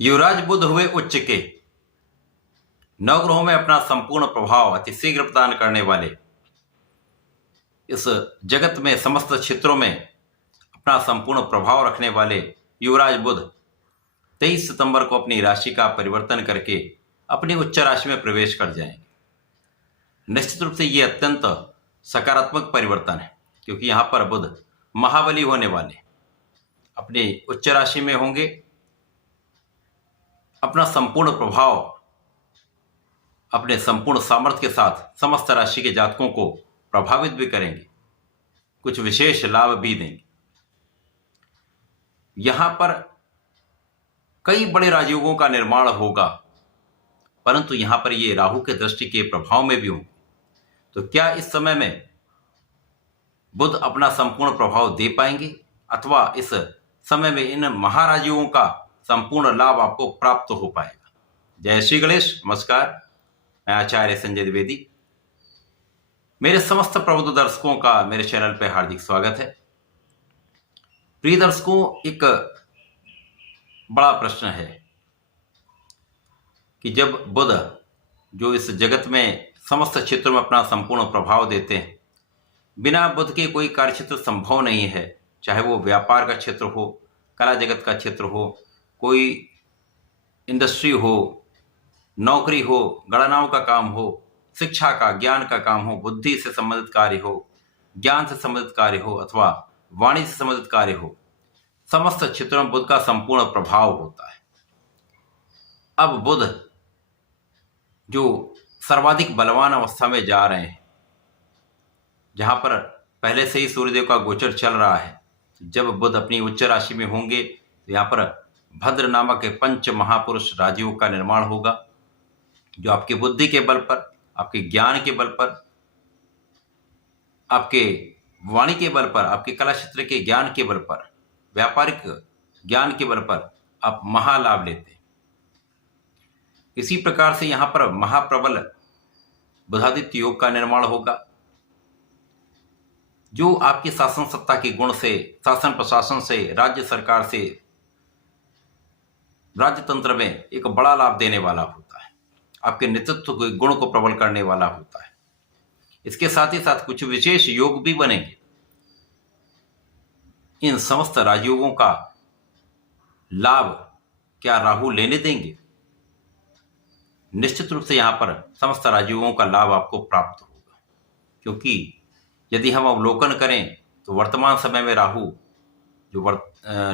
युवराज बुध हुए उच्च के। नवग्रहों में अपना संपूर्ण प्रभाव अति शीघ्र प्रदान करने वाले, इस जगत में समस्त क्षेत्रों में अपना संपूर्ण प्रभाव रखने वाले युवराज बुध 23 सितंबर को अपनी राशि का परिवर्तन करके अपनी उच्च राशि में प्रवेश कर जाएंगे। निश्चित रूप से ये अत्यंत सकारात्मक परिवर्तन है, क्योंकि यहाँ पर बुध महाबली होने वाले अपनी उच्च राशि में होंगे। अपना संपूर्ण प्रभाव अपने संपूर्ण सामर्थ्य के साथ समस्त राशि के जातकों को प्रभावित भी करेंगे, कुछ विशेष लाभ भी देंगे। यहां पर कई बड़े राजयोगों का निर्माण होगा, परंतु यहां पर ये राहु के दृष्टि के प्रभाव में भी होंगे। तो क्या इस समय में बुध अपना संपूर्ण प्रभाव दे पाएंगे, अथवा इस समय में इन महाराजयोगों का संपूर्ण लाभ आपको प्राप्त हो पाएगा? जय श्री गणेश। नमस्कार, मैं आचार्य संजय द्विवेदी। मेरे समस्त प्रबुद्ध दर्शकों का मेरे चैनल पर हार्दिक स्वागत है। प्रिय दर्शकों, एक बड़ा प्रश्न है कि जब बुध, जो इस जगत में समस्त क्षेत्रों में अपना संपूर्ण प्रभाव देते हैं, बिना बुध के कोई कार्य क्षेत्र संभव नहीं है। चाहे वो व्यापार का क्षेत्र हो, कला जगत का क्षेत्र हो, कोई इंडस्ट्री हो, नौकरी हो, गणनाओं का काम हो, शिक्षा का, ज्ञान का काम हो, बुद्धि से संबंधित कार्य हो, ज्ञान से संबंधित कार्य हो, अथवा वाणी से संबंधित कार्य हो, समस्त क्षेत्रों में बुध का संपूर्ण प्रभाव होता है। अब बुध जो सर्वाधिक बलवान अवस्था में जा रहे हैं, जहां पर पहले से ही सूर्यदेव का गोचर चल रहा है, जब बुध अपनी उच्च राशि में होंगे तो यहाँ पर भद्र नामक पंच महापुरुष राजयोग का निर्माण होगा, जो आपकी बुद्धि के बल पर, आपके ज्ञान के बल पर, आपके वाणी के बल पर, आपके कला क्षेत्र के ज्ञान के बल पर, व्यापारिक ज्ञान के बल पर आप महालाभ लेते हैं। इसी प्रकार से यहां पर महाप्रबल बुधादित्य योग का निर्माण होगा, जो आपकी शासन सत्ता के गुण से, शासन प्रशासन से, राज्य सरकार से, राज्य तंत्र में एक बड़ा लाभ देने वाला होता है, आपके नेतृत्व के गुण को प्रबल करने वाला होता है। इसके साथ ही साथ कुछ विशेष योग भी बनेंगे। इन समस्त राजयोगों का लाभ क्या राहु लेने देंगे? निश्चित रूप से यहां पर समस्त राजयोगों का लाभ आपको प्राप्त होगा, क्योंकि यदि हम अवलोकन करें तो वर्तमान समय में राहु जो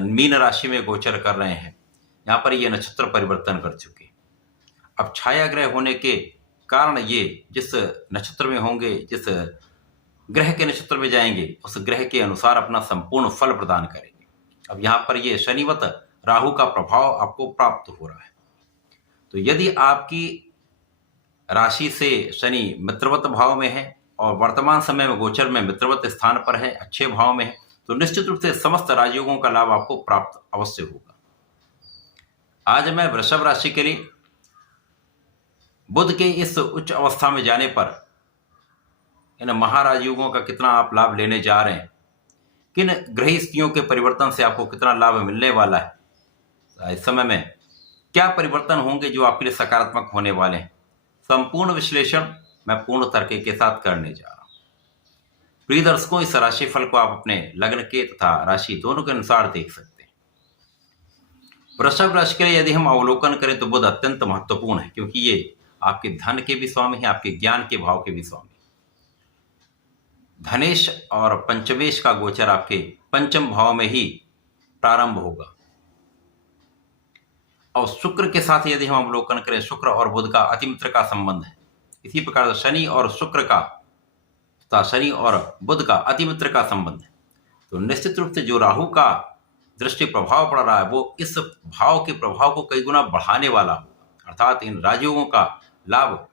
मीन राशि में गोचर कर रहे हैं, यहां पर ये नक्षत्र परिवर्तन कर चुके हैं। अब छाया ग्रह होने के कारण ये जिस नक्षत्र में होंगे, जिस ग्रह के नक्षत्र में जाएंगे, उस ग्रह के अनुसार अपना संपूर्ण फल प्रदान करेंगे। अब यहाँ पर ये शनिवत राहु का प्रभाव आपको प्राप्त हो रहा है। तो यदि आपकी राशि से शनि मित्रवत भाव में है और वर्तमान समय में गोचर में मित्रवत स्थान पर है, अच्छे भाव में है, तो निश्चित रूप से समस्त राजयोगों का लाभ आपको प्राप्त अवश्य होगा। आज मैं वृषभ राशि के लिए बुध के इस उच्च अवस्था में जाने पर इन महाराजयोगों का कितना आप लाभ लेने जा रहे हैं, किन ग्रह स्थितियों के परिवर्तन से आपको कितना लाभ मिलने वाला है, इस समय में क्या परिवर्तन होंगे जो आपके लिए सकारात्मक होने वाले हैं, संपूर्ण विश्लेषण मैं पूर्ण तर्क के साथ करने जा रहा हूं। प्रिय दर्शकों, इस राशि फल को आप अपने लग्न के तथा राशि दोनों के अनुसार देख सकते हैं। वृषभ राशि के लिए यदि हम अवलोकन करें तो बुध अत्यंत महत्वपूर्ण है, क्योंकि ये आपके धन के भी स्वामी हैं, आपके ज्ञान के भाव के भी स्वामी। धनेश और पंचमेश का गोचर आपके पंचम भाव में ही प्रारंभ होगा। और शुक्र के साथ यदि हम अवलोकन करें, शुक्र और बुध का अतिमित्र का संबंध है। इसी प्रकार शनि और शुक्र का तथा शनि और बुध का अतिमित्र का संबंध है। तो निश्चित रूप से जो राहु का दृष्टि प्रभाव पड़ रहा है, वो इस भाव के प्रभाव को कई गुना बढ़ाने वाला होगा, अर्थात इन राजयोगों का लाभ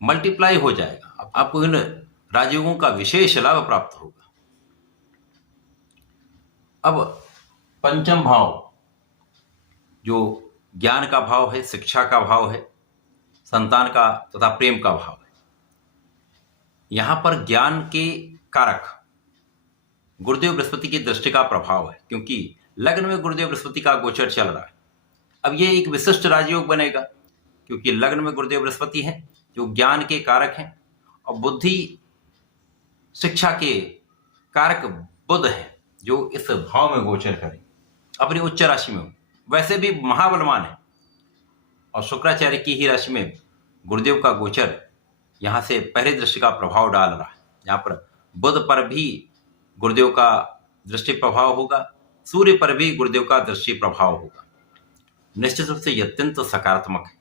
मल्टीप्लाई हो जाएगा। अब आपको इन राजयोगों का विशेष लाभ प्राप्त होगा। अब पंचम भाव जो ज्ञान का भाव है, शिक्षा का भाव है, संतान का तथा प्रेम का भाव है, यहां पर ज्ञान के कारक गुरुदेव बृहस्पति की दृष्टि का प्रभाव है, क्योंकि लग्न में गुरुदेव बृहस्पति का गोचर चल रहा है। अब ये एक विशिष्ट राजयोग बनेगा, क्योंकि लग्न में गुरुदेव बृहस्पति हैं जो ज्ञान के कारक हैं, और बुद्धि शिक्षा के कारक बुध है जो इस भाव में गोचर करें अपनी उच्च राशि में। वैसे भी महाबलवान है, और शुक्राचार्य की ही राशि में गुरुदेव का गोचर यहाँ से पहले दृष्टि का प्रभाव डाल रहा है। यहाँ पर बुध पर भी गुरुदेव का दृष्टि प्रभाव होगा, सूर्य पर भी गुरुदेव का दृष्टि प्रभाव होगा। निश्चित रूप से यह अत्यंत सकारात्मक है।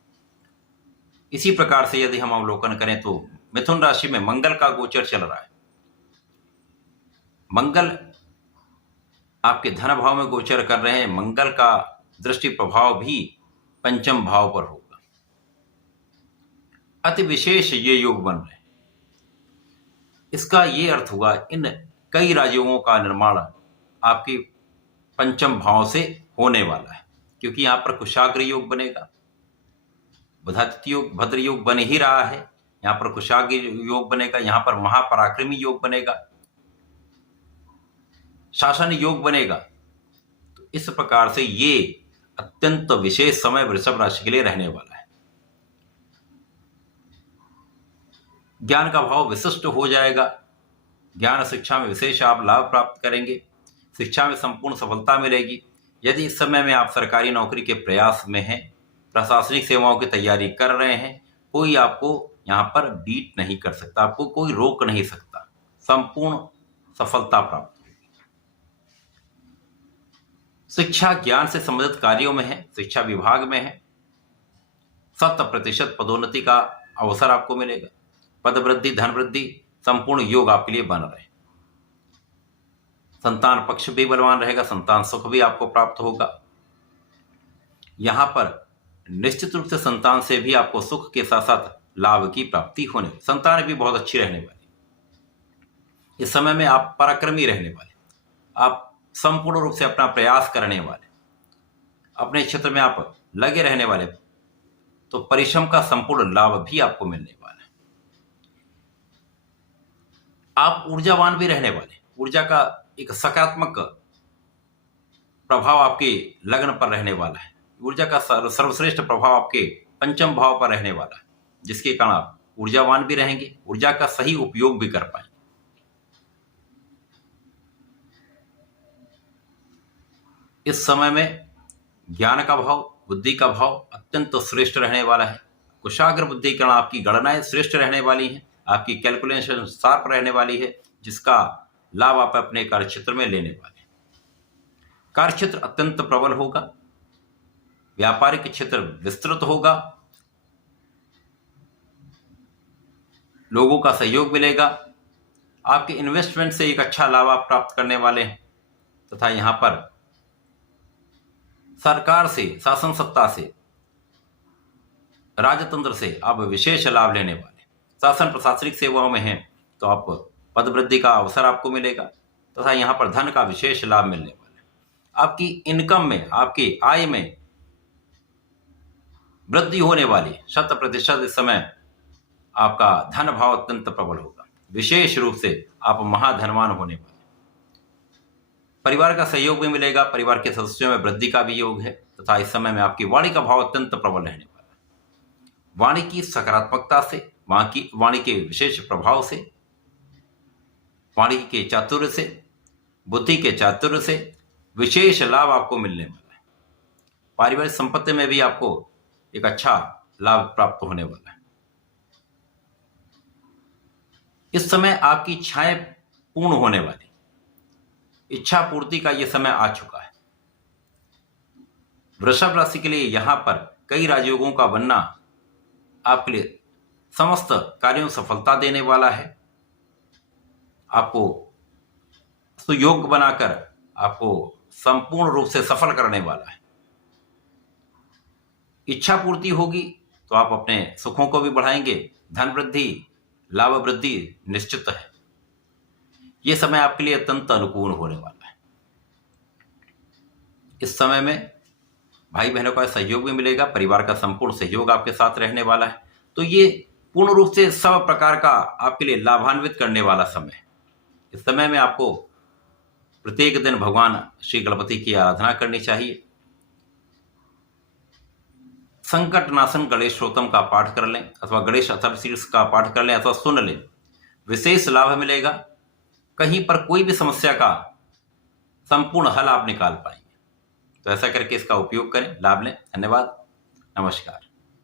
इसी प्रकार से यदि हम अवलोकन करें तो मिथुन राशि में मंगल का गोचर चल रहा है। मंगल आपके धन भाव में गोचर कर रहे हैं। मंगल का दृष्टि प्रभाव भी पंचम भाव पर होगा। अति विशेष ये योग बन रहे हैं। इसका ये अर्थ हुआ इन कई राजयोगों का निर्माण आपके पंचम भाव से होने वाला है, क्योंकि यहां पर कुशाग्र योग बनेगा, बुधादित्य योग, भद्र योग बन ही रहा है। यहां पर कुशाग्र योग बनेगा, यहां पर महापराक्रमी योग बनेगा, शासन योग बनेगा। तो इस प्रकार से ये अत्यंत विशेष समय वृषभ राशि के लिए रहने वाला है। ज्ञान का भाव विशिष्ट हो जाएगा। ज्ञान शिक्षा में विशेष आप लाभ प्राप्त करेंगे। शिक्षा में संपूर्ण सफलता मिलेगी। यदि इस समय में आप सरकारी नौकरी के प्रयास में हैं, प्रशासनिक सेवाओं की तैयारी कर रहे हैं, कोई आपको यहाँ पर बीट नहीं कर सकता, आपको कोई रोक नहीं सकता। संपूर्ण सफलता प्राप्त होगी। शिक्षा ज्ञान से संबंधित कार्यों में है, शिक्षा विभाग में है, 100% पदोन्नति का अवसर आपको मिलेगा। पद वृद्धि, धन वृद्धि, संपूर्ण योग आपके लिए बन रहे। संतान पक्ष भी बलवान रहेगा, संतान सुख भी आपको प्राप्त होगा। यहां पर निश्चित रूप से संतान से भी आपको सुख के साथ साथ लाभ की प्राप्ति होने, संतान भी बहुत अच्छी रहने वाली। इस समय में आप पराक्रमी रहने वाले, आप संपूर्ण रूप से अपना प्रयास करने वाले, अपने क्षेत्र में आप लगे रहने वाले, तो परिश्रम का संपूर्ण लाभ भी आपको मिलने वाला है। आप ऊर्जावान भी रहने वाले, ऊर्जा का एक सकारात्मक प्रभाव आपके लग्न पर रहने वाला है। ऊर्जा का सर्वश्रेष्ठ प्रभाव आपके पंचम भाव पर रहने वाला है, जिसके कारण आप ऊर्जावान भी रहेंगे, ऊर्जा का सही उपयोग भी कर पाएंगे। इस समय में ज्ञान का भाव, बुद्धि का भाव अत्यंत श्रेष्ठ रहने वाला है। कुशाग्र बुद्धि के कारण आपकी गणनाएं श्रेष्ठ रहने वाली हैं, आपकी कैलकुलेशन शार्प रहने वाली है, जिसका लाभ आप अपने कार्यक्षेत्र में लेने वाले हैं। कार्यक्षेत्र अत्यंत प्रबल होगा, व्यापारिक क्षेत्र विस्तृत होगा, लोगों का सहयोग मिलेगा, आपके इन्वेस्टमेंट से एक अच्छा लाभ आप प्राप्त करने वाले हैं। तथा यहां पर सरकार से, शासन सत्ता से, राजतंत्र से आप विशेष लाभ लेने वाले। शासन प्रशासनिक सेवाओं में हैं तो आप पद वृद्धि का अवसर आपको मिलेगा, तथा यहाँ पर धन का विशेष लाभ मिलने वाला है। आपकी इनकम में, आपकी आय में वृद्धि होने वाली, 100% इस समय आपका धन भाव अत्यंत प्रबल होगा। विशेष रूप से आप महाधनवान होने वाले। परिवार का सहयोग भी मिलेगा, परिवार के सदस्यों में वृद्धि का भी योग है, तथा इस समय में आपकी वाणी का भाव अत्यंत प्रबल रहने वाला है। वाणी की सकारात्मकता से, वाणी के विशेष प्रभाव से, वाणी के चातुर्य से, बुद्धि के चातुर्य से विशेष लाभ आपको मिलने वाला है। पारिवारिक संपत्ति में भी आपको एक अच्छा लाभ प्राप्त होने वाला है। इस समय आपकी इच्छाएं पूर्ण होने वाली, इच्छा पूर्ति का यह समय आ चुका है। वृषभ राशि के लिए यहां पर कई राजयोगों का बनना आपके लिए समस्त कार्यों में सफलता देने वाला है। आपको सुयोग बनाकर आपको संपूर्ण रूप से सफल करने वाला है। इच्छा पूर्ति होगी तो आप अपने सुखों को भी बढ़ाएंगे। धन वृद्धि, लाभ वृद्धि निश्चित है। यह समय आपके लिए अत्यंत अनुकूल होने वाला है। इस समय में भाई बहनों का सहयोग भी मिलेगा, परिवार का संपूर्ण सहयोग आपके साथ रहने वाला है। तो ये पूर्ण रूप से सब प्रकार का आपके लिए लाभान्वित करने वाला समय है। इस समय में आपको प्रत्येक दिन भगवान श्री गणपति की आराधना करनी चाहिए। संकट नाशन गणेश श्रोतम का पाठ कर लें अथवा गणेश अथर्वशीर्ष का पाठ कर लें अथवा सुन लें, विशेष लाभ मिलेगा। कहीं पर कोई भी समस्या का संपूर्ण हल आप निकाल पाएंगे। तो ऐसा करके इसका उपयोग करें, लाभ लें। धन्यवाद, नमस्कार।